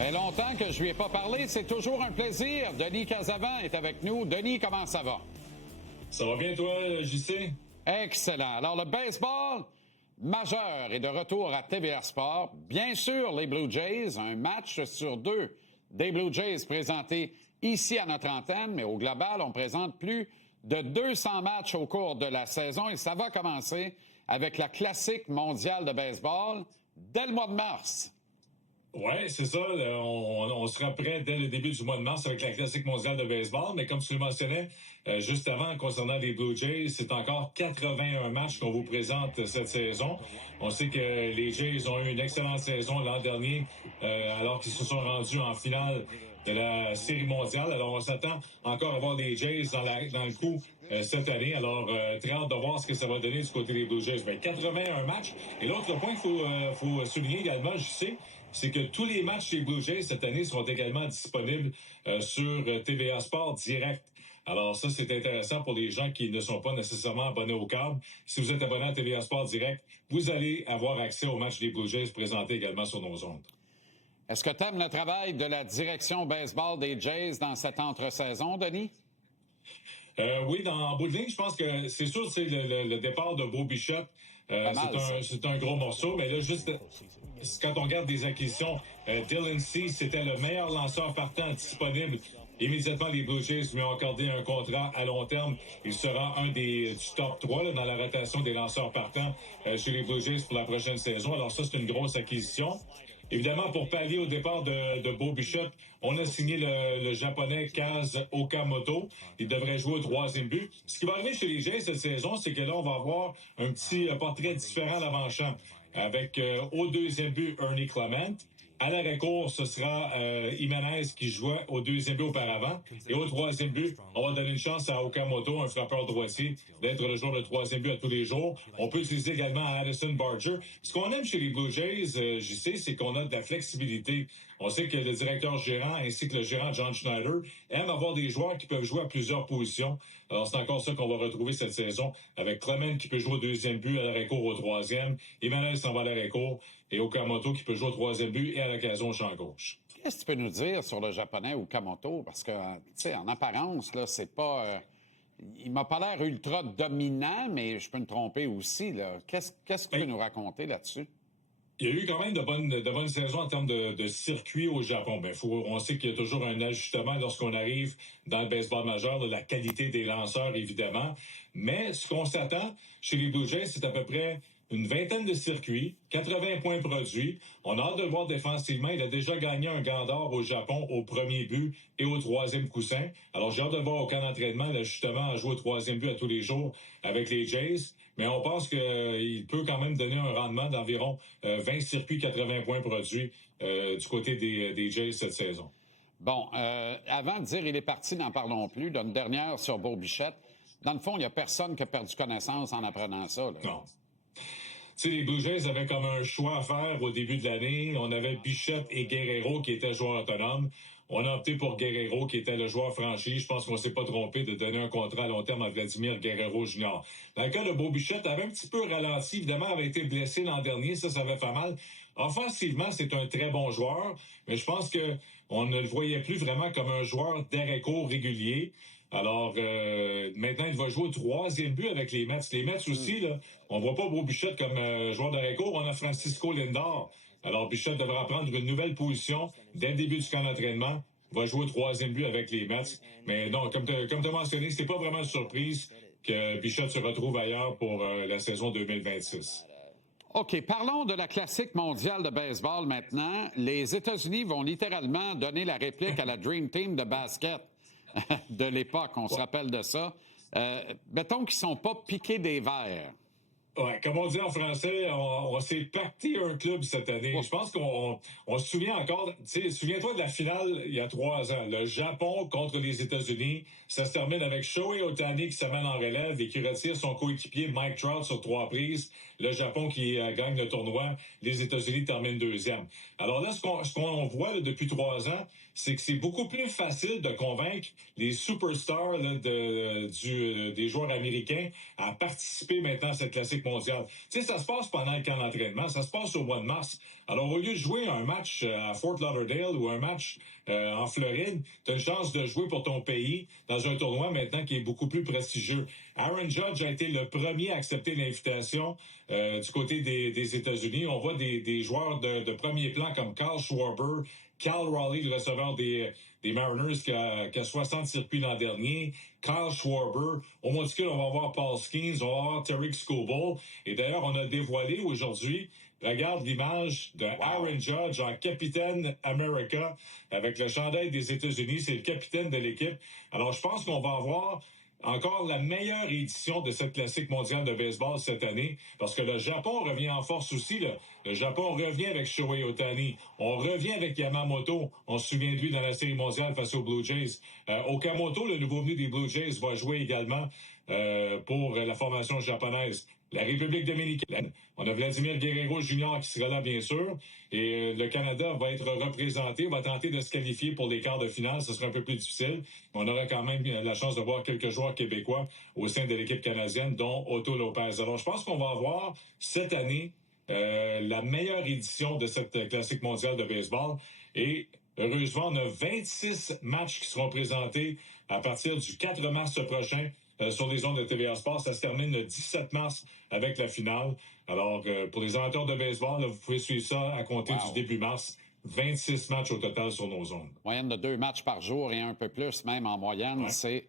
fait longtemps que je lui ai pas parlé. C'est toujours un plaisir. Denis Casavant est avec nous. Denis, comment ça va? Ça va bien, toi, JC? Excellent. Alors, le baseball majeur est de retour à TVA Sport. Bien sûr, les Blue Jays, un match sur deux des Blue Jays présentés ici à notre antenne, mais au global, on présente plus de 200 matchs au cours de la saison et ça va commencer avec la classique mondiale de baseball dès le mois de mars. Ouais, c'est ça. On sera prêt dès le début du mois de mars avec la classique mondiale de baseball. Mais comme tu le mentionnais juste avant, concernant les Blue Jays, c'est encore 81 matchs qu'on vous présente cette saison. On sait que les Jays ont eu une excellente saison l'an dernier, alors qu'ils se sont rendus en finale de la Série mondiale. Alors, on s'attend encore à voir les Jays dans le coup cette année. Alors, très hâte de voir ce que ça va donner du côté des Blue Jays. Ben, 81 matchs. Et l'autre point qu'il faut souligner également, je sais, c'est que tous les matchs des Blue Jays cette année seront également disponibles sur TVA Sport direct. Alors ça, c'est intéressant pour les gens qui ne sont pas nécessairement abonnés au câble. Si vous êtes abonné à TVA Sport direct, vous allez avoir accès aux matchs des Blue Jays présentés également sur nos ondes. Est-ce que tu aimes le travail de la direction baseball des Jays dans cette entre-saison, Denis? Oui, en bout de ligne, je pense que c'est sûr, c'est le départ de Beau Bichette. C'est un gros morceau, mais là, juste quand on regarde des acquisitions, Dylan Cease, c'était le meilleur lanceur partant disponible. Immédiatement, les Blue Jays lui ont accordé un contrat à long terme. Il sera un du top 3 là, dans la rotation des lanceurs partants chez les Blue Jays pour la prochaine saison. Alors ça, c'est une grosse acquisition. Évidemment, pour pallier au départ de Beau Bichette, on a signé le Japonais Kaz Okamoto. Il devrait jouer au troisième but. Ce qui va arriver chez les Jays cette saison, c'est que là, on va avoir un petit portrait différent à l'avant-champ. Avec au deuxième but, Ernie Clement. À l'arrêt-court, ce sera Jimenez qui jouait au deuxième but auparavant. Et au troisième but, on va donner une chance à Okamoto, un frappeur droitier, d'être le joueur de troisième but à tous les jours. On peut utiliser également Addison Barger. Ce qu'on aime chez les Blue Jays, j'y sais, c'est qu'on a de la flexibilité. On sait que le directeur gérant ainsi que le gérant John Schneider aiment avoir des joueurs qui peuvent jouer à plusieurs positions. Alors, c'est encore ça qu'on va retrouver cette saison avec Clement qui peut jouer au deuxième but, à l'arrêt-court au troisième. Jimenez s'en va à l'arrêt-court et Okamoto qui peut jouer au troisième but et à l'occasion au champ gauche. Qu'est-ce que tu peux nous dire sur le japonais Okamoto? Parce que, tu sais, en apparence, là, c'est pas... il m'a pas l'air ultra dominant, mais je peux me tromper aussi, là. Qu'est-ce que tu peux nous raconter là-dessus? Il y a eu quand même de bonnes saisons en termes de circuit au Japon. Ben, on sait qu'il y a toujours un ajustement lorsqu'on arrive dans le baseball majeur, de la qualité des lanceurs, évidemment. Mais ce qu'on s'attend chez les Blue Jays, c'est à peu près une vingtaine de circuits, 80 points produits. On a hâte de le voir défensivement. Il a déjà gagné un gant d'or au Japon au premier but et au troisième coussin. Alors, j'ai hâte de le voir au camp d'entraînement, là, justement, à jouer au troisième but à tous les jours avec les Jays. Mais on pense qu'il peut quand même donner un rendement d'environ 20 circuits, 80 points produits du côté des Jays cette saison. Bon, avant de dire il est parti, n'en parlons plus. D'une dernière sur Beau Bichette. Dans le fond, il n'y a personne qui a perdu connaissance en apprenant ça. Là. Non. Tu sais, les Blue Jays avaient comme un choix à faire au début de l'année. On avait Bichette et Guerrero qui étaient joueurs autonomes. On a opté pour Guerrero qui était le joueur franchi. Je pense qu'on s'est pas trompé de donner un contrat à long terme à Vladimir Guerrero Jr. Dans le cas de Beau Bichette, avait un petit peu ralenti. Évidemment, avait été blessé l'an dernier. Ça avait fait mal. Offensivement, c'est un très bon joueur. Mais je pense que on ne le voyait plus vraiment comme un joueur d'arrêt-court régulier. Alors, maintenant, il va jouer au troisième but avec les Mets. Les Mets aussi, là, on voit pas Beau Bichette comme joueur d'arrêt-court. On a Francisco Lindor. Alors, Bichette devra prendre une nouvelle position dès le début du camp d'entraînement. Il va jouer au troisième but avec les Mets. Mais non, comme tu as mentionné, c'est pas vraiment une surprise que Bichette se retrouve ailleurs pour la saison 2026. OK, parlons de la classique mondiale de baseball maintenant. Les États-Unis vont littéralement donner la réplique à la Dream Team de basket de l'époque, on se rappelle de ça. Mettons qu'ils sont pas piqués des verres. Ouais, comme on dit en français, on s'est pacté un club cette année. Je pense qu'on se souvient encore, tu sais, souviens-toi de la finale il y a 3 ans, le Japon contre les États-Unis. Ça se termine avec Shohei Ohtani qui s'amène en relève et qui retire son coéquipier Mike Trout sur 3 prises. Le Japon qui gagne le tournoi, les États-Unis terminent deuxième. Alors là, ce qu'on voit là, depuis 3 ans, c'est que c'est beaucoup plus facile de convaincre les superstars là, des joueurs américains à participer maintenant à cette classique mondiale. Tu sais, ça se passe pendant le camp d'entraînement, ça se passe au mois de mars. Alors, au lieu de jouer un match à Fort Lauderdale ou un match en Floride, tu as une chance de jouer pour ton pays dans un tournoi maintenant qui est beaucoup plus prestigieux. Aaron Judge a été le premier à accepter l'invitation du côté des États-Unis. On voit des joueurs de premier plan comme Kyle Schwarber, Cal Raleigh, le receveur des Mariners, qui a 60 circuits l'an dernier. Kyle Schwarber. Au monticule, on va voir Paul Skeens, on va voir Tarik Skubal. Et d'ailleurs, on a dévoilé aujourd'hui, regarde l'image de Aaron Judge en capitaine America avec le chandail des États-Unis. C'est le capitaine de l'équipe. Alors, je pense qu'on va avoir encore la meilleure édition de cette classique mondiale de baseball cette année, parce que le Japon revient en force aussi. Là. Le Japon revient avec Shohei Ohtani. On revient avec Yamamoto. On se souvient de lui dans la série mondiale face aux Blue Jays. Okamoto, le nouveau venu des Blue Jays, va jouer également pour la formation japonaise. La République dominicaine, on a Vladimir Guerrero Jr. qui sera là, bien sûr. Et le Canada va être représenté, va tenter de se qualifier pour les quarts de finale. Ce sera un peu plus difficile. On aura quand même la chance de voir quelques joueurs québécois au sein de l'équipe canadienne, dont Otto Lopez. Alors, je pense qu'on va avoir cette année la meilleure édition de cette classique mondiale de baseball. Et heureusement, on a 26 matchs qui seront présentés à partir du 4 mars prochain. Sur les ondes de TVA Sport. Ça se termine le 17 mars avec la finale. Alors, pour les amateurs de baseball, là, vous pouvez suivre ça à compter du début mars. 26 matchs au total sur nos ondes. Moyenne de 2 matchs par jour et un peu plus même en moyenne. Ouais. C'est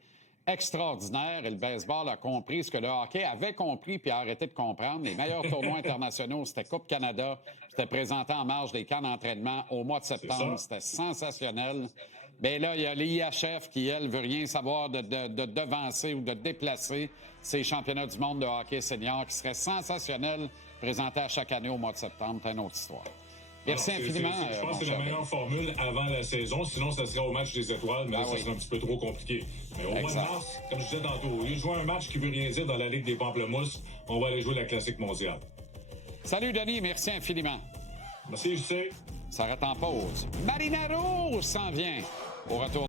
extraordinaire. Et le baseball a compris ce que le hockey avait compris puis a arrêté de comprendre. Les meilleurs tournois internationaux, c'était Coupe Canada. C'était présenté en marge des camps d'entraînement au mois de septembre. C'était sensationnel. Bien là, il y a l'IHF qui, elle, veut rien savoir de devancer ou de déplacer ces championnats du monde de hockey senior qui seraient sensationnels, présentés à chaque année au mois de septembre. C'est une autre histoire. Merci infiniment. Je pense que c'est la meilleure formule avant la saison. Sinon, ça serait au match des étoiles, mais là, ça serait un petit peu trop compliqué. Mais au mois de mars, comme je disais tantôt, au lieu de jouer un match qui veut rien dire dans la Ligue des Pamplemousses, on va aller jouer la Classique mondiale. Salut, Denis. Merci infiniment. Merci, je sais. Ça arrête en pause. Marinaro s'en vient au retour.